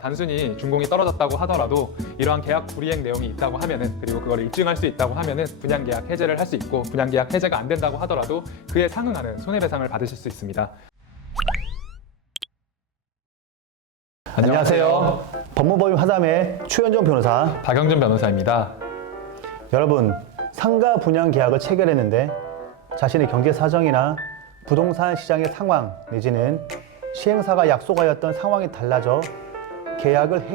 단순히 준공이 떨어졌다고 하더라도 이러한 계약 불이행 내용이 있다고 하면은, 그리고 그걸 입증할 수 있다고 하면은 분양계약 해제를 할 수 있고, 분양계약 해제가 안 된다고 하더라도 그에 상응하는 손해배상을 받으실 수 있습니다. 안녕하세요. 법무법인 화담의 추현정 변호사. 박영준 변호사입니다. 여러분, 상가 분양 계약을 체결했는데 자신의 경제 사정이나 부동산 시장의 상황 내지는 시행사가 약속하였던 상황이 달라져 계약을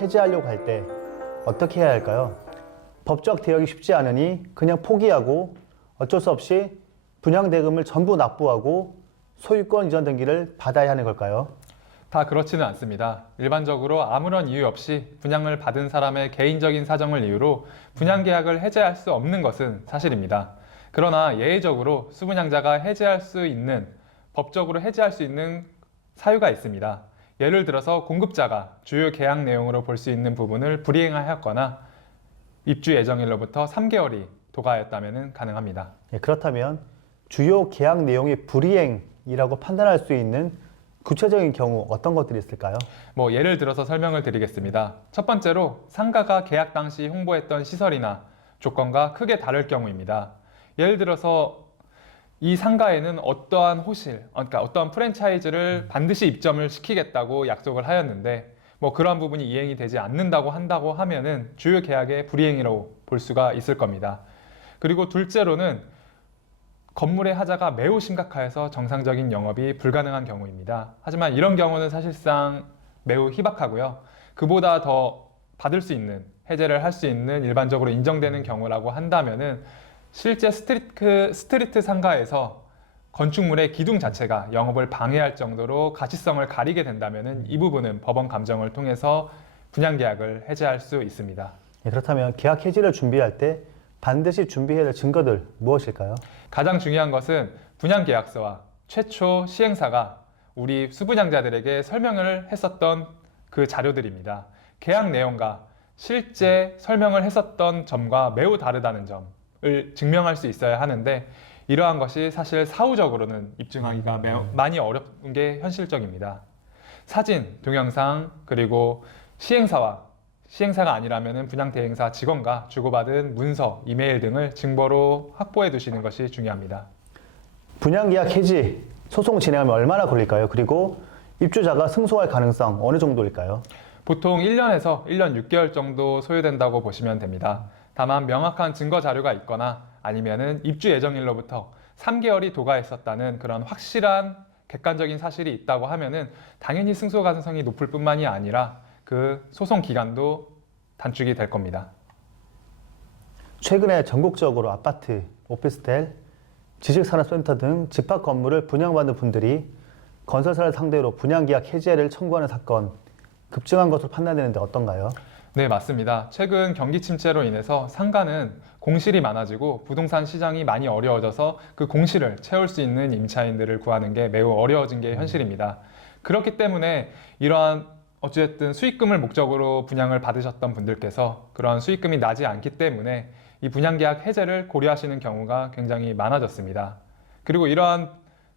해지하려고 할 때 어떻게 해야 할까요? 법적 대응이 쉽지 않으니 그냥 포기하고 어쩔 수 없이 분양대금을 전부 납부하고 소유권 이전 등기를 받아야 하는 걸까요? 다 그렇지는 않습니다. 일반적으로 아무런 이유 없이 분양을 받은 사람의 개인적인 사정을 이유로 분양계약을 해제할 수 없는 것은 사실입니다. 그러나 예외적으로 수분양자가 해제할 수 있는, 법적으로 해제할 수 있는 사유가 있습니다. 예를 들어서 공급자가 주요 계약 내용으로 볼 수 있는 부분을 불이행하였거나 입주 예정일로부터 3개월이 도가하였다면 가능합니다. 그렇다면 주요 계약 내용이 불이행이라고 판단할 수 있는 구체적인 경우 어떤 것들이 있을까요? 예를 들어서 설명을 드리겠습니다. 첫 번째로 상가가 계약 당시 홍보했던 시설이나 조건과 크게 다를 경우입니다. 예를 들어서 이 상가에는 어떠한 호실, 그러니까 어떠한 프랜차이즈를 반드시 입점을 시키겠다고 약속을 하였는데 그러한 부분이 이행이 되지 않는다고 한다고 하면은 주요 계약의 불이행이라고 볼 수가 있을 겁니다. 그리고 둘째로는 건물의 하자가 매우 심각하여서 정상적인 영업이 불가능한 경우입니다. 하지만 이런 경우는 사실상 매우 희박하고요. 그보다 더 받을 수 있는, 해제를 할 수 있는 일반적으로 인정되는 경우라고 한다면은 실제 스트리트 상가에서 건축물의 기둥 자체가 영업을 방해할 정도로 가시성을 가리게 된다면은 이 부분은 법원 감정을 통해서 분양계약을 해제할 수 있습니다. 그렇다면 계약 해지를 준비할 때 반드시 준비해야 될 증거들 무엇일까요? 가장 중요한 것은 분양계약서와 최초 시행사가 우리 수분양자들에게 설명을 했었던 그 자료들입니다. 계약 내용과 실제 설명을 했었던 점과 매우 다르다는 점을 증명할 수 있어야 하는데 이러한 것이 사실 사후적으로는 입증하기가 매우 많이 어려운 게 현실적입니다. 사진, 동영상, 그리고 시행사가 아니라면 분양대행사 직원과 주고받은 문서, 이메일 등을 증거로 확보해 두시는 것이 중요합니다. 분양계약 해지 소송 진행하면 얼마나 걸릴까요? 그리고 입주자가 승소할 가능성 어느 정도일까요? 보통 1년에서 1년 6개월 정도 소요된다고 보시면 됩니다. 다만 명확한 증거 자료가 있거나 아니면은 입주 예정일로부터 3개월이 도가했었다는 그런 확실한 객관적인 사실이 있다고 하면은 당연히 승소 가능성이 높을 뿐만이 아니라 그 소송 기간도 단축이 될 겁니다. 최근에 전국적으로 아파트, 오피스텔, 지식산업센터 등 집합 건물을 분양받는 분들이 건설사를 상대로 분양계약 해지를 청구하는 사건 급증한 것으로 판단되는데 어떤가요? 네, 맞습니다. 최근 경기 침체로 인해서 상가는 공실이 많아지고 부동산 시장이 많이 어려워져서 그 공실을 채울 수 있는 임차인들을 구하는 게 매우 어려워진 게 현실입니다. 그렇기 때문에 이러한 어쨌든 수익금을 목적으로 분양을 받으셨던 분들께서 그러한 수익금이 나지 않기 때문에 이 분양계약 해제를 고려하시는 경우가 굉장히 많아졌습니다. 그리고 이러한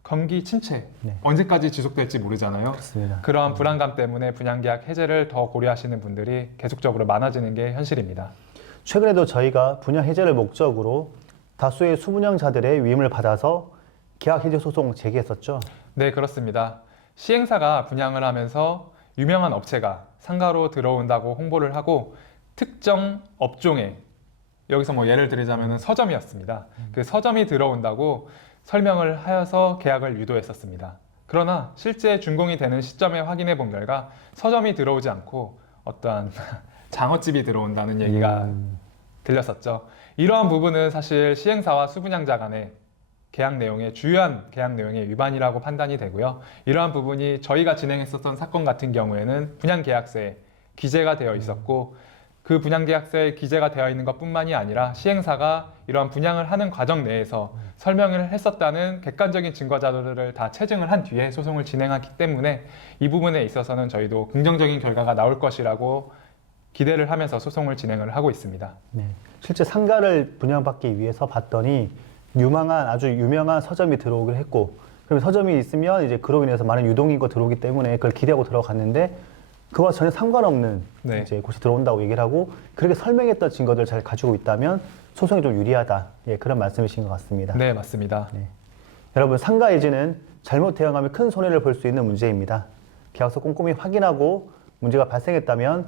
경기 침체, 언제까지 지속될지 모르잖아요. 그렇습니다. 그러한 불안감 때문에 분양계약 해제를 더 고려하시는 분들이 계속적으로 많아지는 게 현실입니다. 최근에도 저희가 분양 해제를 목적으로 다수의 수분양자들의 위임을 받아서 계약 해제 소송 제기했었죠. 네, 그렇습니다. 시행사가 분양을 하면서 유명한 업체가 상가로 들어온다고 홍보를 하고 특정 업종에, 여기서 예를 들자면 서점이었습니다. 그 서점이 들어온다고 설명을 하여서 계약을 유도했었습니다. 그러나 실제 준공이 되는 시점에 확인해 본 결과 서점이 들어오지 않고 어떠한 장어집이 들어온다는 얘기가 들렸었죠. 이러한 부분은 사실 시행사와 수분양자 간의 주요한 계약 내용의 위반이라고 판단이 되고요. 이러한 부분이 저희가 진행했었던 사건 같은 경우에는 분양계약서에 기재가 되어 있었고 그 분양계약서에 기재가 되어 있는 것뿐만이 아니라 시행사가 이러한 분양을 하는 과정 내에서 설명을 했었다는 객관적인 증거 자료들을 다 체증을 한 뒤에 소송을 진행하기 때문에 이 부분에 있어서는 저희도 긍정적인 결과가 나올 것이라고 기대를 하면서 소송을 진행을 하고 있습니다. 네. 실제 상가를 분양받기 위해서 봤더니 아주 유명한 서점이 들어오기로 했고, 그럼 서점이 있으면 이제 그로 인해서 많은 유동인구가 들어오기 때문에 그걸 기대하고 들어갔는데 그와 전혀 상관없는 네. 이제 곳이 들어온다고 얘기를 하고 그렇게 설명했던 증거들을 잘 가지고 있다면 소송이 좀 유리하다. 예, 그런 말씀이신 것 같습니다. 네, 맞습니다. 여러분, 상가 해지는 잘못 대응하면 큰 손해를 볼 수 있는 문제입니다. 계약서 꼼꼼히 확인하고 문제가 발생했다면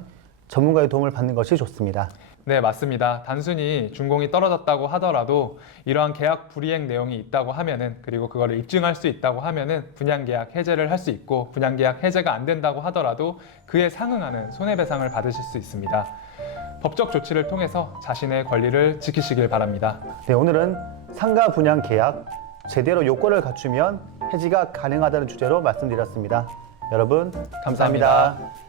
전문가의 도움을 받는 것이 좋습니다. 네, 맞습니다. 단순히 준공이 떨어졌다고 하더라도 이러한 계약 불이행 내용이 있다고 하면은 그리고 그거를 입증할 수 있다고 하면은 분양계약 해제를 할 수 있고 분양계약 해제가 안 된다고 하더라도 그에 상응하는 손해배상을 받으실 수 있습니다. 법적 조치를 통해서 자신의 권리를 지키시길 바랍니다. 네, 오늘은 상가 분양 계약 제대로 요건을 갖추면 해지가 가능하다는 주제로 말씀드렸습니다. 여러분, 감사합니다. 감사합니다.